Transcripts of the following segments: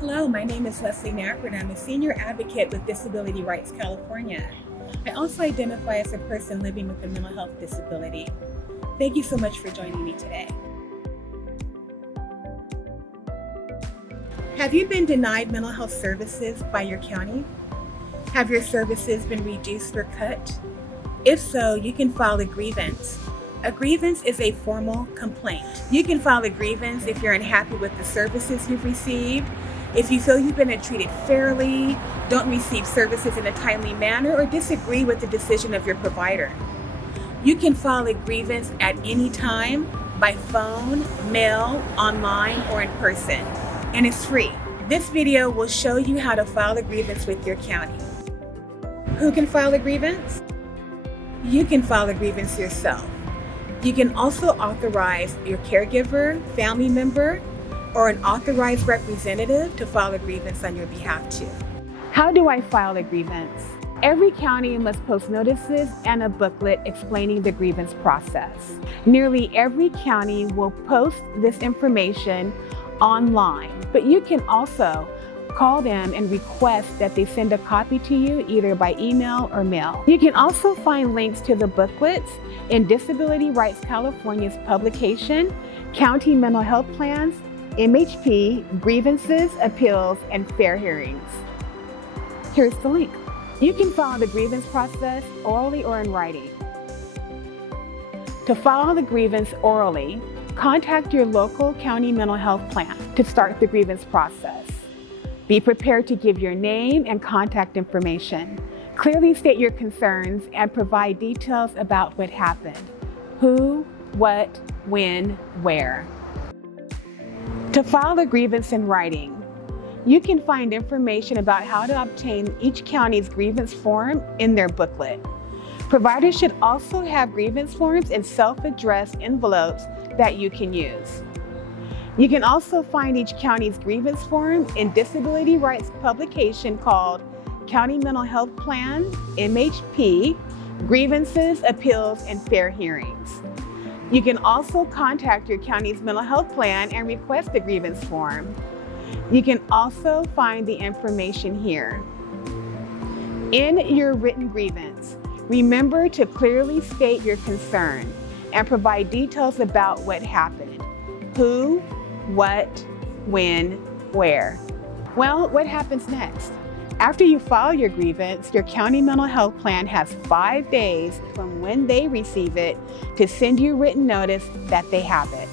Hello, my name is Leslie Napper and I'm a senior advocate with Disability Rights California. I also identify as a person living with a mental health disability. Thank you so much for joining me today. Have you been denied mental health services by your county? Have your services been reduced or cut? If so, you can file a grievance. A grievance is a formal complaint. You can file a grievance if you're unhappy with the services you've received, if you feel you've been treated fairly, don't receive services in a timely manner, or disagree with the decision of your provider. You can file a grievance at any time by phone, mail, online, or in person, and it's free. This video will show you how to file a grievance with your county. Who can file a grievance? You can file a grievance yourself. You can also authorize your caregiver, family member, or an authorized representative to file a grievance on your behalf too. How do I file a grievance? Every county must post notices and a booklet explaining the grievance process. Nearly every county will post this information online, but you can also call them and request that they send a copy to you either by email or mail. You can also find links to the booklets in Disability Rights California's publication, County Mental Health Plans, MHP, Grievances, Appeals, and Fair Hearings. Here's the link. You can file the grievance process orally or in writing. To file the grievance orally, contact your local county mental health plan to start the grievance process. Be prepared to give your name and contact information. Clearly state your concerns and provide details about what happened. Who, what, when, where. To file a grievance in writing, you can find information about how to obtain each county's grievance form in their booklet. Providers should also have grievance forms in self-addressed envelopes that you can use. You can also find each county's grievance form in Disability Rights publication called County Mental Health Plan, MHP, Grievances, Appeals, and Fair Hearings. You can also contact your county's mental health plan and request the grievance form. You can also find the information here. In your written grievance, remember to clearly state your concern and provide details about what happened. Who, what, when, where. Well, what happens next? After you file your grievance, your county mental health plan has 5 days from when they receive it to send you written notice that they have it.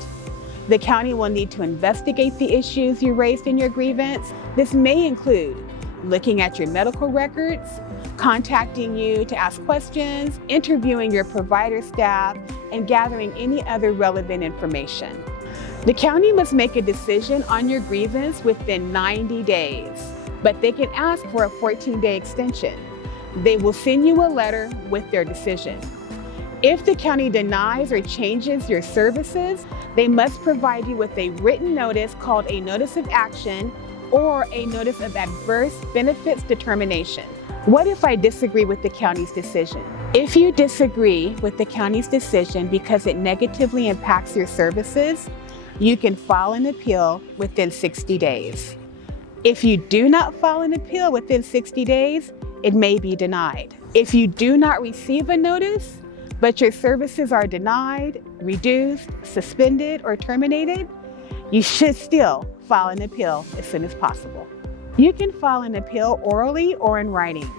The county will need to investigate the issues you raised in your grievance. This may include looking at your medical records, contacting you to ask questions, interviewing your provider staff, and gathering any other relevant information. The county must make a decision on your grievance within 90 days. But they can ask for a 14-day extension. They will send you a letter with their decision. If the county denies or changes your services, they must provide you with a written notice called a notice of action or a notice of adverse benefits determination. What if I disagree with the county's decision? If you disagree with the county's decision because it negatively impacts your services, you can file an appeal within 60 days. If you do not file an appeal within 60 days, it may be denied. If you do not receive a notice, but your services are denied, reduced, suspended, or terminated, you should still file an appeal as soon as possible. You can file an appeal orally or in writing.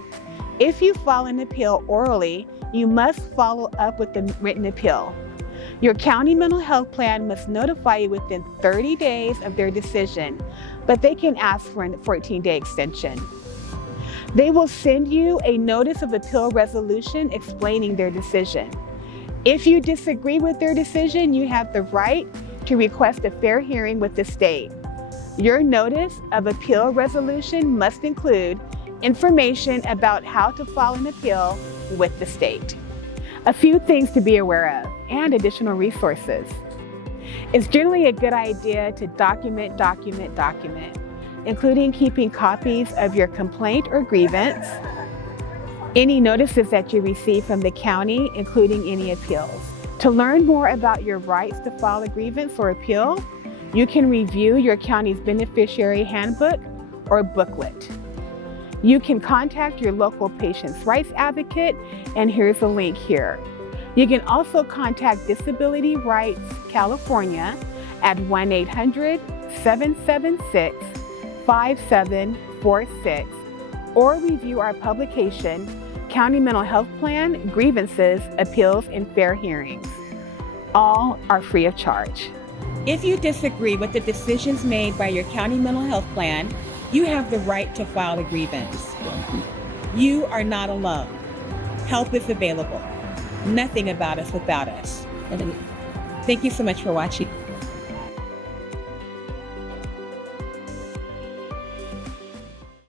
If you file an appeal orally, you must follow up with the written appeal. Your county mental health plan must notify you within 30 days of their decision, but they can ask for a 14-day extension. They will send you a notice of appeal resolution explaining their decision. If you disagree with their decision, you have the right to request a fair hearing with the state. Your notice of appeal resolution must include information about how to file an appeal with the state. A few things to be aware of and additional resources. It's generally a good idea to document, including keeping copies of your complaint or grievance, any notices that you receive from the county, including any appeals. To learn more about your rights to file a grievance or appeal, you can review your county's Beneficiary Handbook or booklet. You can contact your local patient's rights advocate, and here's a link here. You can also contact Disability Rights California at 1-800-776-5746 or review our publication, County Mental Health Plan, Grievances, Appeals, and Fair Hearings. All are free of charge. If you disagree with the decisions made by your county mental health plan, you have the right to file a grievance. You are not alone. Help is available. Nothing about us without us. Thank you so much for watching.